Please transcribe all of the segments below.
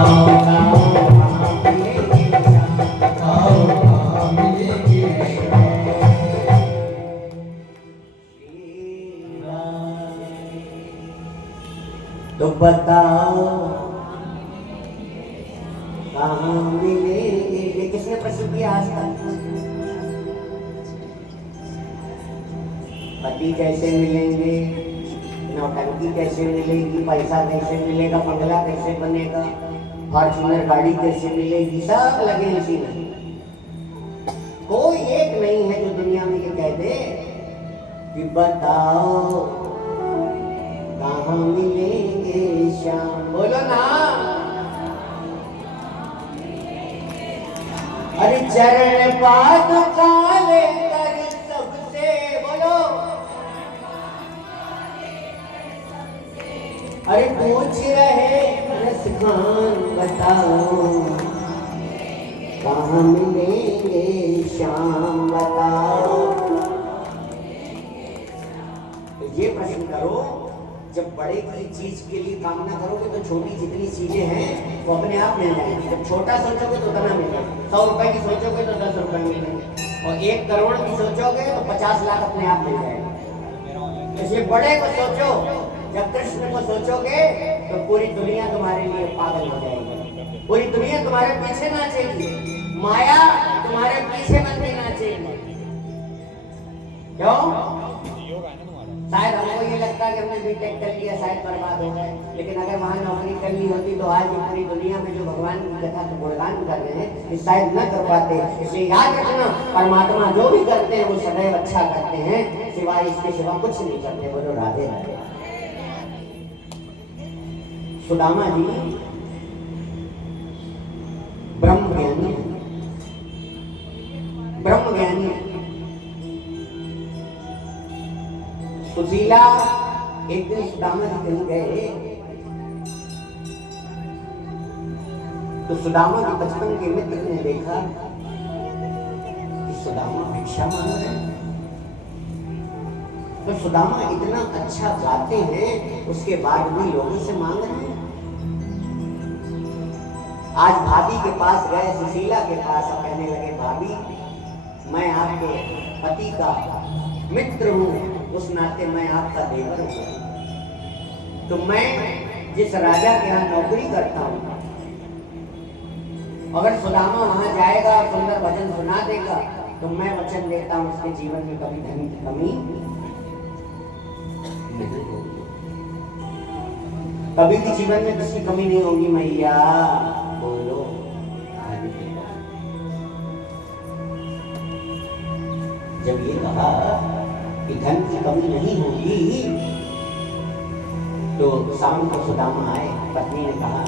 तो बताओ कहाँ मिलेंगे? ये किसने प्रश्न किया आज तक? पति कैसे मिलेंगे, नौटंकी कैसे मिलेगी, पैसा कैसे मिलेगा, बंगला कैसे बनेगा, फॉर्च्यूनर गाड़ी कैसे मिलेगी, सब लगे इसी में। कोई एक नहीं है जो दुनिया में ये कह दे कि बताओ कहाँ मिलेंगे श्याम। बोलो ना, अरे चरण पादुका लेकर सबसे, बोलो, अरे पूछ रहे रसखान बताओ कहाँ मिलेंगे श्याम, बताओ। तो ये प्रश्न करो, जब बड़े की चीज के लिए कामना करोगे तो छोटी जितनी चीजें हैं वो अपने आप मिल जाएंगी। जब छोटा सोचोगे तो उतना मिलेगा, 100 रुपए की सोचोगे तो 10 रुपए मिलेंगे, और 1 करोड़ की सोचोगे तो 50 लाख अपने आप मिल जाएगा। इसलिए बड़े को सोचो, जब कृष्ण को सोचोगे तो पूरी दुनिया तुम्हारे लिए पागल हो जाएगी, पूरी दुनिया तुम्हारे पीछे नाचेगी, माया तुम्हारे पीछे बनके नाचेगी। क्यों? शायद हमको ये लगता है कि हमने बीटेक कर लिया, शायद बर्बाद हो गए, लेकिन अगर वहाँ नौकरी करनी होती तो आज पूरी दुनिया में जो भगवान की कथा को गुणगान कर रहे हैं शायद न कर पाते। इसलिए याद रखना, परमात्मा जो भी करते हैं वो सदैव अच्छा करते हैं, सिवाय इसके सिवा कुछ नहीं करते। बोलो राधे राधे। सुदामा जी ब्रह्म ज्ञानी, ब्रह्म ज्ञानी। सुशीला एक दिन सुदामा जी कहीं गए तो सुदामा के बचपन के मित्र ने देखा कि सुदामा भिक्षा मांग रहे हैं। तो सुदामा इतना अच्छा गाते हैं, उसके बाद भी लोगों से मांग रहे हैं। आज भाभी के पास गए, सुशीला के पास, और कहने लगे भाभी मैं आपके पति का मित्र हूँ, उस नाते मैं आपका देवर हूँ। तो मैं जिस राजा के यहाँ नौकरी करता हूँ, अगर सुदामा वहां जाएगा और सुंदर भजन सुना देगा तो मैं वचन देता हूँ उसके जीवन में कभी धन की कमी नहीं होगी, कभी भी जीवन में किसी कमी नहीं होगी। मैया बोलो। जब ये कहा कि धन की कमी नहीं होगी तो शाम को सुदामा आए, पत्नी ने कहा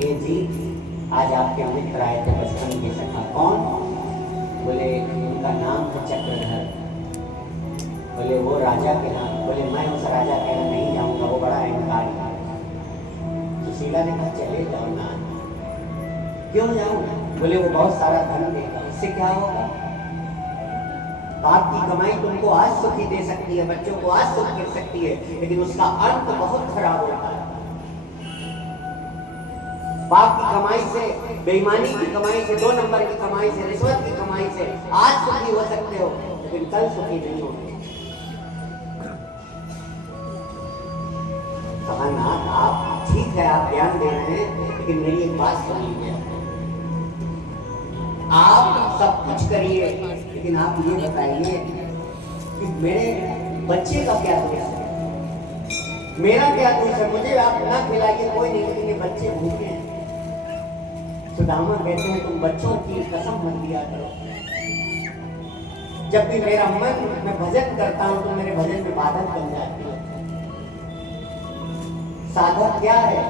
ए जी आज आपके मित्र आए थे बचपन के सखा। कौन? बोले उनका नाम था चक्रधर। बोले वो राजा के नाम? बोले मैं उस राजा के यहाँ नहीं जाऊंगा, वो बड़ा अहंकार है। सुशीला ने कहा चले जाओ ना। क्यों जाऊं? बोले वो बहुत सारा धन देगा, इससे क्या होगा? बाप की कमाई तुमको आज सुखी दे सकती है, बच्चों को आज सुख कर सकती है, लेकिन उसका अंत बहुत खराब होता है। बाप की कमाई से, बेईमानी की कमाई से, 2 नंबर की कमाई से, रिश्वत की कमाई से आज सुखी हो सकते हो, लेकिन कल सुखी नहीं होते। कहा ना आप ठीक है, आप ज्ञान दे रहे हैं, लेकिन मेरी एक बात सुन लीजिए। आप सब कुछ करिए, लेकिन आप ये बताइए कि मेरे बच्चे का क्या दोष है, मेरा क्या दोष है? मुझे आप ना खिलाइए कोई नहीं, लेकिन ये बच्चे भूखे हैं। सुदामा कहते हैं तुम बच्चों की कसम मत दिया करो। जब भी मेरा मन मैं भजन करता हूं तो मेरे भजन में बाधक बन जाती है। साधक क्या है?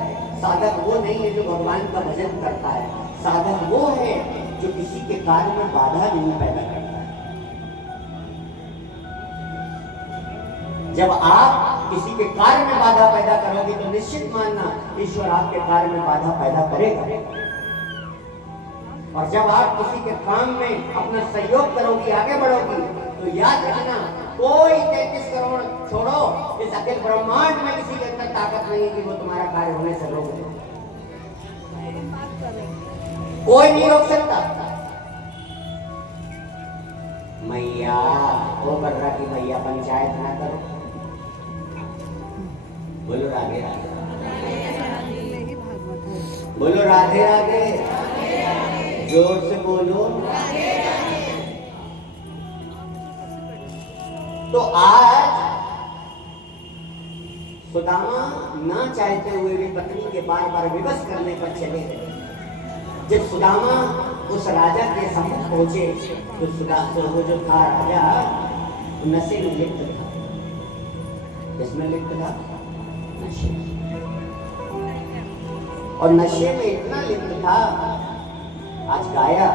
साधक वो नहीं है जो भगवान का भजन करता है, साधक वो है जो किसी के कार्य में बाधा नहीं पैदा करता है। जब आप किसी के कार्य में बाधा पैदा करोगे तो निश्चित मानना ईश्वर आपके कार्य में बाधा पैदा करेगा। और जब आप किसी के काम में अपना सहयोग करोगी, आगे बढ़ोगी, तो याद रखना कोई 33 करोड़ छोड़ो, इस अखिल ब्रह्मांड में किसी के अंदर ताकत नहीं है कि वो तुम्हारा कार्य होने से रोक दे। कोई नहीं रोक सकता। मैया वो कर रहा कि मैया पंचायत ना करो। बोलो राधे राधे, बोलो राधे राधे, जोर से बोलो। तो आज सुदामा ना चाहते हुए भी पत्नी के बार बार विवश करने पर चले गए। जब सुदामा उस राजा के सम्मुख पहुंचे तो वो जो था राजा नशे में लिप्त था। किसमें लिप्त था? नशे। और नशे में इतना लिप्त था, आज गाया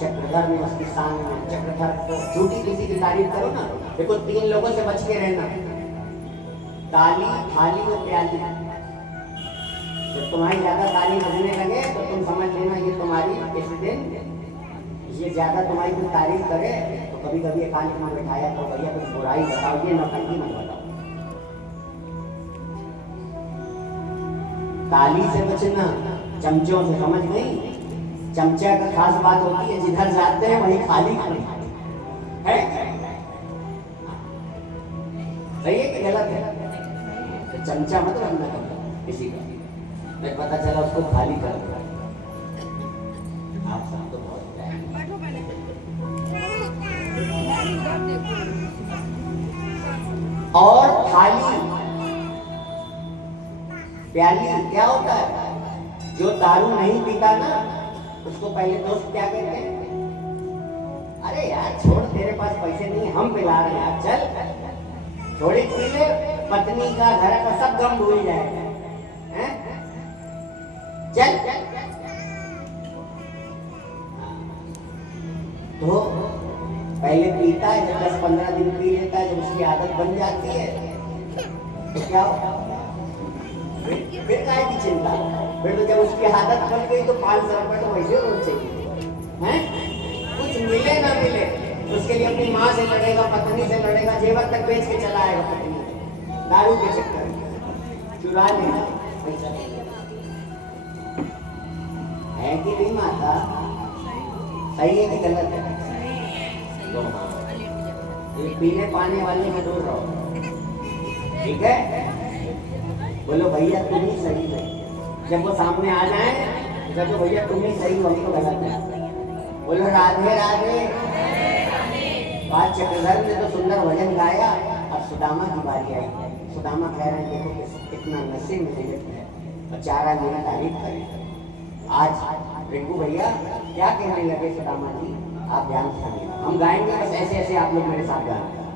चक्रधर ने उसकी शान में। चक्रधर तो झूठी किसी की तारीफ करो ना, देखो 3 लोगों से बच के रहना, ताली, थाली और प्याली। जब तुम्हारी ज्यादा ताली बजने लगे तो तुम समझ लेना ये तुम्हारी इस दिन ये ज्यादा तुम्हारी कुछ तारीफ करे तो कभी कभी एकांत में बैठाया तो भैया कुछ बुराई बताओ, ये नौटंकी मत बताओ। ताली से बचना, चमचों से, समझ गई? चमचा का खास बात होती है जिधर जाते हैं वहीं खाली खाली है। सही है कि गलत है? तो चमचा मत रखना कभी किसी का, मैं पता चला उसको खाली कर दिया। आप सब तो बहुत और थाली प्याली क्या होता है? जो दारू नहीं पीता ना उसको पहले दोस्त क्या कहते हैं? अरे यार छोड़, तेरे पास पैसे नहीं, हम पिला रहे हैं, चल थोड़ी पी ले, पत्नी का घर का सब गम भूल जाएगा। चल तो पहले पीता है, जब 10-15 दिन पी लेता है, जब उसकी आदत बन जाती है तो क्या होगा? फिर काहे की चिंता? फिर तो जब उसकी आदत बन गई तो 500 रुपए तो वैसे रोज चाहिए हैं। कुछ मिले ना मिले उसके लिए अपनी माँ से लड़ेगा, पत्नी से लड़ेगा, जेवर तक बेच के चला आएगा पत्नी, दारू के चक्कर में चुरा लेगा पैसा। है कि नहीं माता? सही है कि गलत है? तो ये पीने पाने वाले में दूर रहो, ठीक है? बोलो भैया तुम ही सही है। जब वो सामने आ जाए तो भैया तुम ही सही हो, तो गलत है। बोलो राधे राधे। आज चक्रधर ने तो सुंदर भजन गाया, अब सुदामा की बारी आई। सुदामा कह रहे हैं देखो कितना नशे में लिप्त है, बेचारा मेरा तारीफ करे। आज रिंकू भैया क्या कहने लगे सुदामा जी, आप ध्यान से सुनिए, हम गाएंगे बस ऐसे ऐसे आप लोग मेरे साथ गाएंगे।